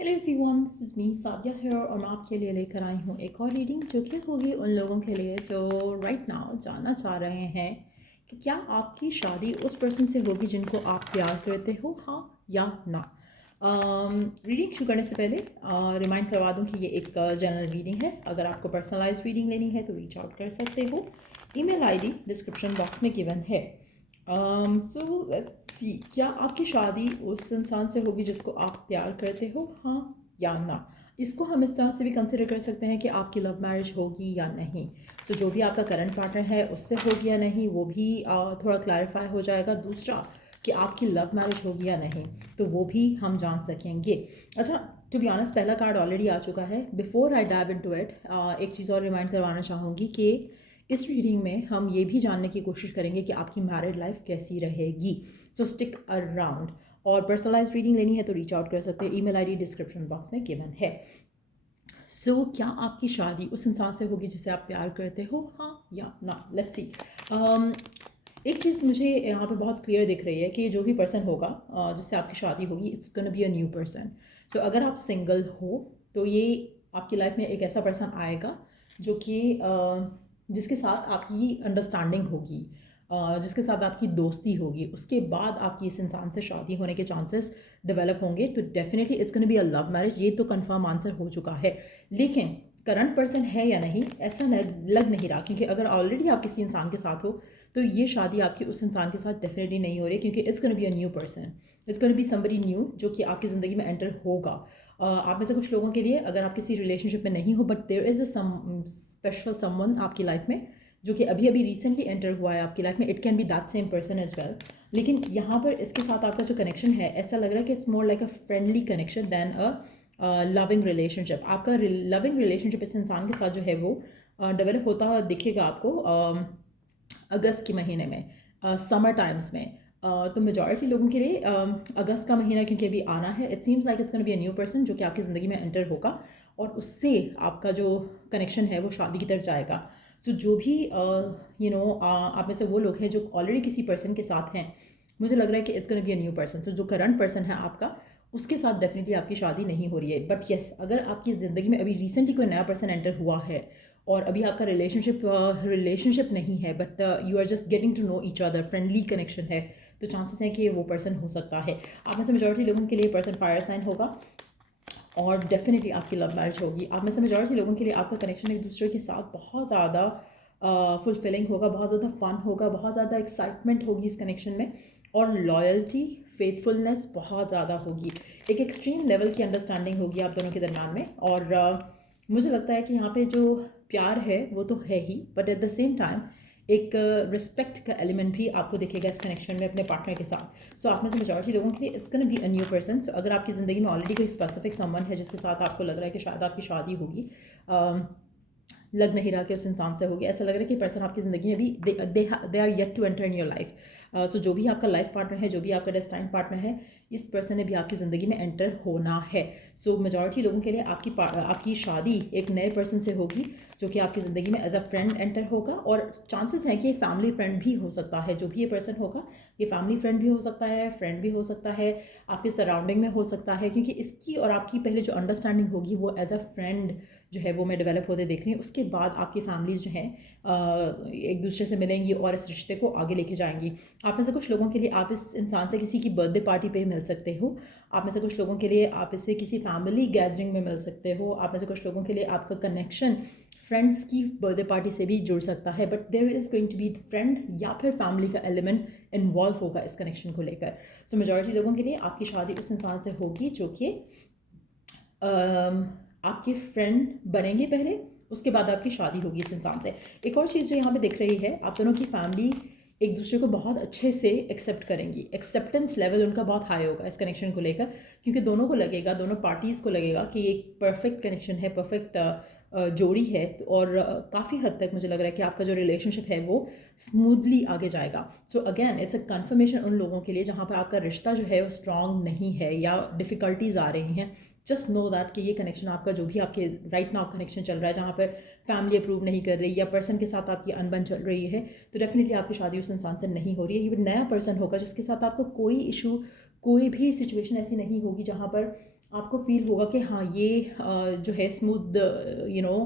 Hello everyone, this is me Sadia here और मैं आपके लिए लेकर आई हूँ एक और रीडिंग जो कि होगी उन लोगों के लिए जो राइट नाउ जानना चाह रहे हैं कि क्या आपकी शादी उस पर्सन से होगी जिनको आप प्यार करते हो, हाँ या ना। रीडिंग शुरू करने से पहले रिमाइंड करवा दूँ कि ये एक जनरल रीडिंग है। अगर आपको पर्सनलाइज रीडिंग लेनी है तो रीच आउट कर सकते हो। ईमेल आईडी डिस्क्रिप्शन बॉक्स में गिवन है। सो लेट्स सी, क्या आपकी शादी उस इंसान से होगी जिसको आप प्यार करते हो, हाँ या ना। इसको हम इस तरह से भी कंसिडर कर सकते हैं कि आपकी लव मैरिज होगी या नहीं। सो जो भी आपका करंट पार्टनर है उससे होगी या नहीं वो भी थोड़ा क्लैरिफाई हो जाएगा। दूसरा कि आपकी लव मैरिज होगी या नहीं तो वो भी हम जान सकेंगे। अच्छा, टू बी ऑनेस्ट पहला कार्ड ऑलरेडी आ चुका है। Before I dive into it एक चीज़ और रिमाइंड करवाना चाहूँगी कि इस रीडिंग में हम ये भी जानने की कोशिश करेंगे कि आपकी मैरिड लाइफ कैसी रहेगी। सो स्टिक अराउंड। और पर्सनलाइज रीडिंग लेनी है तो रीच आउट कर सकते हैं। ईमेल आईडी डिस्क्रिप्शन बॉक्स में गिवन है। सो क्या आपकी शादी उस इंसान से होगी जिसे आप प्यार करते हो, हाँ या ना। Let's see. एक चीज़ मुझे यहाँ पे बहुत क्लियर दिख रही है कि जो भी पर्सन होगा जिससे आपकी शादी होगी, it's gonna be a new person. So अगर आप सिंगल हो तो ये आपकी लाइफ में एक ऐसा पर्सन आएगा जो कि जिसके साथ आपकी अंडरस्टैंडिंग होगी, जिसके साथ आपकी दोस्ती होगी। उसके बाद आपकी इस इंसान से शादी होने के चांसेस डेवलप होंगे। तो definitely it's gonna be a love marriage, ये तो कंफर्म आंसर हो चुका है। लेकिन करंट पर्सन है या नहीं ऐसा लग नहीं रहा, क्योंकि अगर ऑलरेडी आप किसी इंसान के साथ हो तो ये शादी आपकी उस इंसान के साथ डेफिनेटली नहीं हो रही, क्योंकि it's gonna be a new person, it's gonna be somebody new जो कि आपकी ज़िंदगी में एंटर होगा। आप में से कुछ लोगों के लिए अगर आप किसी रिलेशनशिप में नहीं हो but there is a some special someone आपकी लाइफ में जो कि अभी अभी रिसेंटली एंटर हुआ है आपकी लाइफ में, it can be that same person as well. लेकिन यहाँ पर इसके साथ आपका जो कनेक्शन है ऐसा लग रहा है कि it's more like a friendly connection then a loving relationship. आपका लविंग रिलेशनशिप इस इंसान के साथ जो है वो डेवलप होता हुआ दिखेगा आपको अगस्त के महीने में, समर टाइम्स में। तो मेजॉरिटी लोगों के लिए अगस्त का महीना क्योंकि अभी आना है, it seems like it's gonna be a new person जो कि आपकी ज़िंदगी में एंटर होगा और उससे आपका जो कनेक्शन है वो शादी की तरफ जाएगा। सो जो भी आप में से वो लोग हैं जो ऑलरेडी किसी पर्सन के साथ हैं, मुझे लग रहा है कि it's gonna be a new person. So जो करंट पर्सन है आपका उसके साथ डेफिनेटली आपकी शादी नहीं हो रही है। बट येस, अगर आपकी ज़िंदगी में अभी रिसेंटली कोई नया पर्सन एंटर हुआ है और अभी आपका रिलेशनशिप नहीं है but you are just getting to know each other, friendly connection है, तो चांसेस हैं कि वो पर्सन हो सकता है। आप में से मेजॉरिटी लोगों के लिए पर्सन फायर साइन होगा और डेफिनेटली आपकी लव मैरिज होगी। आप में से मेजॉरिटी लोगों के लिए आपका कनेक्शन एक दूसरे के साथ बहुत ज़्यादा फुलफिलिंग होगा, बहुत ज़्यादा फन होगा, बहुत ज़्यादा एक्साइटमेंट होगी इस कनेक्शन में, और लॉयल्टी फेथफुलनेस बहुत ज़्यादा होगी। एक एक्सट्रीम लेवल की अंडरस्टैंडिंग होगी आप दोनों के दरम्यान में। और मुझे लगता है कि यहाँ पे जो प्यार है वो तो है ही, but at the same time एक रिस्पेक्ट का एलिमेंट भी आपको दिखेगा इस कनेक्शन में अपने पार्टनर के साथ। सो आप में से मेजॉरिटी लोगों के लिए it's gonna be a new person. So अगर आपकी ज़िंदगी में ऑलरेडी कोई स्पेसिफिक समवन है जिसके साथ आपको लग रहा है कि शायद आपकी शादी होगी, लग नहीं रहा कि उस इंसान से होगी, ऐसा लग रहा है कि पर्सन आपकी ज़िंदगी में भी they are yet to enter in your life. So जो भी आपका लाइफ पार्टनर है, जो भी आपका डेस्टाइन पार्टनर है, इस पर्सन ने भी आपकी ज़िंदगी में एंटर होना है। सो मेजॉरिटी लोगों के लिए आपकी शादी एक नए पर्सन से होगी जो कि आपकी ज़िंदगी में एज अ फ्रेंड एंटर होगा, और चांसेस हैं कि ये फैमिली फ्रेंड भी हो सकता है। जो भी ये पर्सन होगा ये फैमिली फ्रेंड भी हो सकता है, फ्रेंड भी हो सकता है, आपके सराउंडिंग में हो सकता है, क्योंकि इसकी और आपकी पहले जो अंडरस्टैंडिंग होगी वो एज अ फ्रेंड जो है वो मैं डेवलप होते देख रही हूँ। उसके बाद आपकी फैमिलीज़ जो हैं एक दूसरे से मिलेंगी और इस रिश्ते को आगे लेके जाएंगी। आप में से कुछ लोगों के लिए आप इस इंसान से किसी की बर्थडे पार्टी पे मिल सकते हो। आप में से कुछ लोगों के लिए आप इससे किसी फैमिली गैदरिंग में मिल सकते हो। आप में से कुछ लोगों के लिए आपका कनेक्शन फ्रेंड्स की बर्थडे पार्टी से भी जुड़ सकता है, but there is going to be friend या फिर फैमिली का एलिमेंट इन्वॉल्व होगा इस कनेक्शन को लेकर। सो मेजॉरिटी लोगों के लिए आपकी शादी उस इंसान से होगी जो कि आपके फ्रेंड बनेंगे पहले, उसके बाद आपकी शादी होगी इस इंसान से। एक और चीज़ जो यहाँ पे दिख रही है, आप दोनों की फैमिली एक दूसरे को बहुत अच्छे से एक्सेप्ट करेंगी। एक्सेप्टेंस लेवल उनका बहुत हाई होगा इस कनेक्शन को लेकर, क्योंकि दोनों को लगेगा, दोनों पार्टीज़ को लगेगा कि एक परफेक्ट कनेक्शन है, परफेक्ट जोड़ी है। और काफ़ी हद तक मुझे लग रहा है कि आपका जो रिलेशनशिप है वो स्मूथली आगे जाएगा। So again it's a conformation उन लोगों के लिए जहाँ पर आपका रिश्ता जो है वो स्ट्रॉन्ग नहीं है या डिफ़िकल्टीज आ रही हैं। जस्ट नो दैट कि ये कनेक्शन आपका जो भी आपके राइट नाउ कनेक्शन चल रहा है, जहाँ पर फैमिली अप्रूव नहीं कर रही या पर्सन के साथ आपकी अनबन चल रही है, तो डेफिनेटली आपकी शादी उस इंसान से नहीं हो रही है। ये नया पर्सन होगा जिसके साथ आपको कोई इशू, कोई भी सिचुएशन ऐसी नहीं होगी जहाँ पर आपको फील होगा कि हाँ ये जो है स्मूथ, यू नो,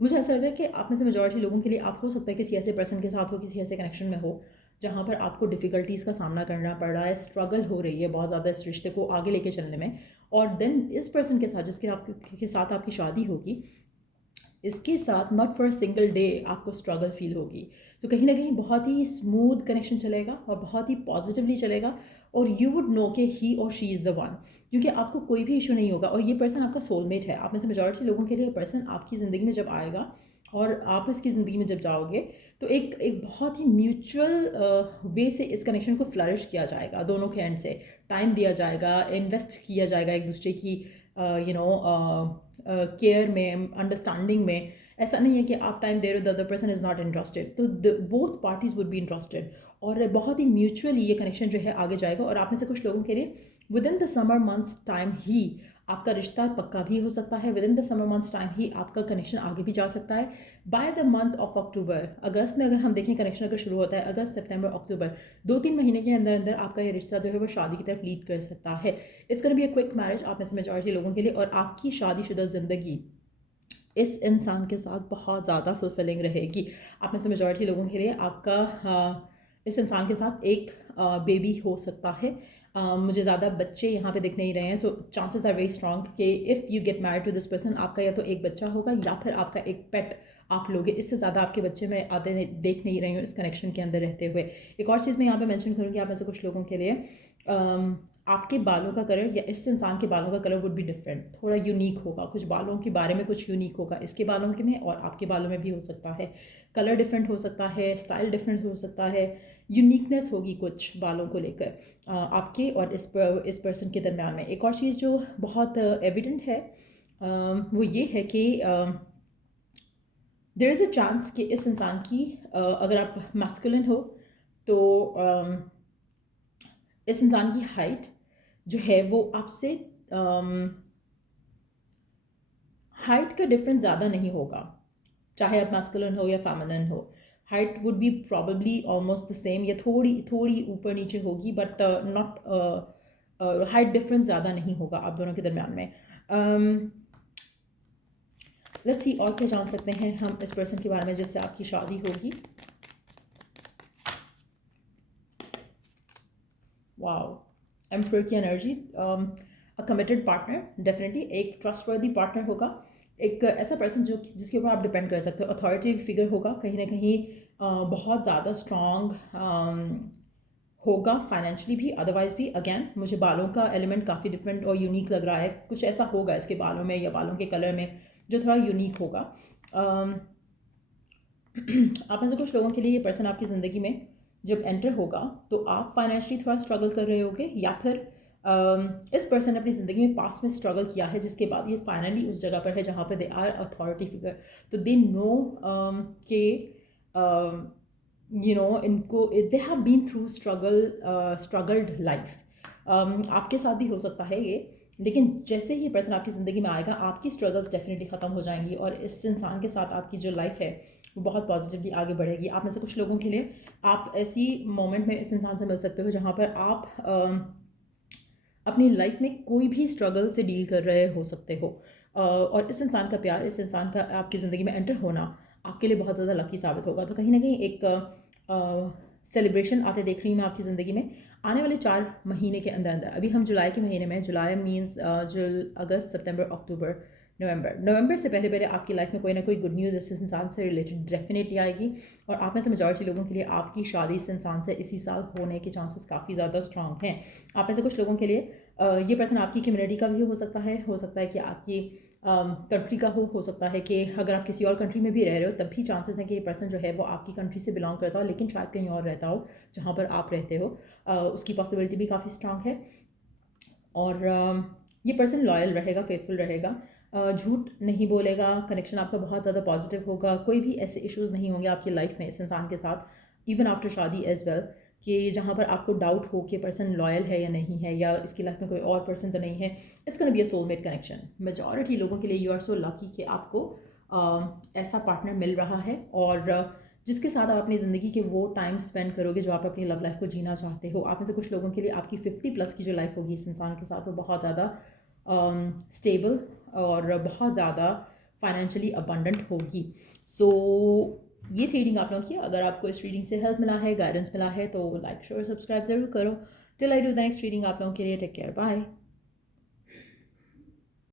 मुझे ऐसा लग रहा है कि आप में से मेजॉरिटी लोगों के लिए आप हो सकता है किसी ऐसे पर्सन के साथ हो, किसी ऐसे कनेक्शन में हो जहाँ पर आपको डिफ़िकल्टीज़ का सामना करना पड़ रहा है, स्ट्रगल हो रही है बहुत ज़्यादा इस रिश्ते को आगे लेके चलने में। और देन इस पर्सन के साथ जिसके आप के साथ आपकी शादी होगी, इसके साथ not for a single day आपको स्ट्रगल फील होगी। तो कहीं ना कहीं बहुत ही स्मूथ कनेक्शन चलेगा और बहुत ही पॉजिटिवली चलेगा, और यू वुड नो कि ही और शी इज़ द वन, क्योंकि आपको कोई भी इशू नहीं होगा। और ये पर्सन आपका सोलमेट है। आप में से मेजॉरिटी लोगों के लिए पर्सन आपकी ज़िंदगी में जब आएगा और आप इसकी ज़िंदगी में जब जाओगे, तो एक एक बहुत ही म्यूचुअल वे से इस कनेक्शन को फ्लरिश किया जाएगा। दोनों के एंड से टाइम दिया जाएगा, इन्वेस्ट किया जाएगा एक दूसरे की केयर में, अंडरस्टैंडिंग में। ऐसा नहीं है कि आप टाइम दे रहे हो, the other person is not interested, तो both parties would be interested. और बहुत ही म्यूचुअली ये कनेक्शन जो है आगे जाएगा। और आप में से कुछ लोगों के लिए within the summer months time ही आपका रिश्ता पक्का भी हो सकता है। Within the summer months time ही आपका कनेक्शन आगे भी जा सकता है। By the month of October, अगस्त में अगर हम देखें कनेक्शन अगर शुरू होता है अगस्त सितंबर अक्टूबर, 2-3 महीने के अंदर अंदर आपका ये रिश्ता जो है वो शादी की तरफ लीड कर सकता है। It's gonna be a quick marriage आप में से मेजॉरिटी लोगों के लिए, और आपकी शादीशुदा ज़िंदगी इस इंसान के साथ बहुत ज़्यादा फुलफिलिंग रहेगी। आप में से मेजॉरिटी लोगों के लिए आपका इस इंसान के साथ एक बेबी हो सकता है। मुझे ज़्यादा बच्चे यहाँ पे दिख नहीं रहे हैं, तो चांसेस आर वेरी स्ट्रॉन्ग कि if you get married to this person, आपका या तो एक बच्चा होगा या फिर आपका एक पेट आप लोगे। इससे ज़्यादा आपके बच्चे मैं देख नहीं रही हूँ इस कनेक्शन के अंदर रहते हुए। एक और चीज़ मैं यहाँ पे मेंशन करूँगी आप में से कुछ लोगों के लिए, आपके बालों का कलर या इस इंसान के बालों का कलर वुड बी डिफरेंट, थोड़ा यूनिक होगा। कुछ बालों के बारे में कुछ यूनिक होगा इसके बालों के में, और आपके बालों में भी हो सकता है। कलर डिफरेंट हो सकता है, स्टाइल डिफरेंट हो सकता है, यूनिकनेस होगी कुछ बालों को लेकर आपके और इस पर्सन के दरम्यान में। एक और चीज़ जो बहुत एविडेंट है वो ये है कि देयर इज़ अ चांस कि इस इंसान की अगर आप मैस्कुलिन हो तो इस इंसान की हाइट जो है वो आपसे हाइट का डिफरेंस ज़्यादा नहीं होगा, चाहे आप मैस्कुलिन हो या फेमिनिन हो। Height would be probably almost the same, या थोड़ी थोड़ी ऊपर नीचे होगी, बट नॉट हाइट डिफरेंस ज़्यादा नहीं होगा आप दोनों के दरम्यान में। लेट्स सी और क्या जान सकते हैं हम इस पर्सन के बारे में जिससे आपकी शादी होगी। वाओ, एम्परर की energy, a committed partner, definitely एक ट्रस्टवर्दी पार्टनर होगा। एक ऐसा पर्सन जो जिसके ऊपर आप डिपेंड कर सकते हो, अथॉरिटी फिगर होगा कहीं ना कहीं, बहुत ज़्यादा स्ट्रॉन्ग होगा फाइनेंशियली भी, अदरवाइज भी। अगेन मुझे बालों का एलिमेंट काफ़ी डिफरेंट और यूनिक लग रहा है। कुछ ऐसा होगा इसके बालों में या बालों के कलर में जो थोड़ा यूनिक होगा। आप में से कुछ लोगों के लिए ये पर्सन आपकी ज़िंदगी में जब एंटर होगा तो आप फाइनेंशियली थोड़ा स्ट्रगल कर रहे होगे, या फिर इस पर्सन ने अपनी ज़िंदगी में पास में स्ट्रगल किया है जिसके बाद ये फाइनली उस जगह पर है जहाँ पर दे आर अथॉरिटी फिगर। तो दे नो के इनको they have been through struggled life. आपके साथ भी हो सकता है ये, लेकिन जैसे ही पर्सन आपकी ज़िंदगी में आएगा आपकी स्ट्रगल्स डेफिनेटली ख़त्म हो जाएंगी, और इस इंसान के साथ आपकी जो लाइफ है वो बहुत पॉजिटिवली आगे बढ़ेगी। आप में से कुछ लोगों के लिए आप ऐसी मोमेंट में इस इंसान से मिल सकते हो जहाँ पर आप अपनी लाइफ में कोई भी स्ट्रगल से डील कर रहे हो सकते हो, और इस इंसान का प्यार, इस इंसान का आपकी ज़िंदगी में एंटर होना आपके लिए बहुत ज़्यादा लकी साबित होगा। तो कहीं ना कहीं एक सेलिब्रेशन आते देख रही हूँ मैं आपकी ज़िंदगी में आने वाले 4 महीने के अंदर अंदर। अभी हम जुलाई के महीने में, जुलाई मीन्स अगस्त, सितंबर, अक्टूबर, नवंबर से पहले पहले आपकी लाइफ में कोई ना कोई गुड न्यूज़ इस इंसान से रिलेटेड डेफिनेटली आएगी। और आप में से मेजॉरिटी लोगों के लिए आपकी शादी इस इंसान से इसी साल होने के चांसेस काफ़ी ज़्यादा स्ट्रॉन्ग हैं। आप में से कुछ लोगों के लिए ये पर्सन आपकी कम्युनिटी का भी हो सकता है कि आपकी कंट्री का हो सकता है कि अगर आप किसी और कंट्री में भी रह रहे हो तब भी चांसेस हैं कि ये पर्सन जो है वो आपकी कंट्री से बिलोंग करता हो, लेकिन शायद कहीं और रहता हो जहाँ पर आप रहते हो। उसकी पॉसिबिलिटी भी काफ़ी स्ट्रांग है। और ये पर्सन लॉयल रहेगा, फेथफुल रहेगा, झूठ नहीं बोलेगा। कनेक्शन आपका बहुत ज़्यादा पॉजिटिव होगा, कोई भी ऐसे इश्यूज़ नहीं होंगे आपकी लाइफ में इस इंसान के साथ इवन आफ्टर शादी एज वेल, कि जहाँ पर आपको डाउट हो कि पर्सन लॉयल है या नहीं है, या इसकी लाइफ में कोई और पर्सन तो नहीं है। It's gonna be a soulmate connection. Majority लोगों के लिए यू आर सो लकी कि आपको ऐसा पार्टनर मिल रहा है। और जिसके साथ आप अपनी ज़िंदगी के वो टाइम स्पेंड करोगे जो आप अपनी लव लाइफ को जीना चाहते हो। आप में से कुछ लोगों के लिए आपकी 50+ की जो लाइफ होगी इस इंसान के साथ, वो बहुत ज़्यादा स्टेबल और बहुत ज़्यादा फाइनेंशियली अबंडेंट होगी। सो ये रीडिंग आप लोगों की, अगर आपको इस रीडिंग से हेल्प मिला है, गाइडेंस मिला है, तो लाइक शेयर सब्सक्राइब ज़रूर करो। Till I do the next reading, आप लोगों के लिए टेक केयर, बाय।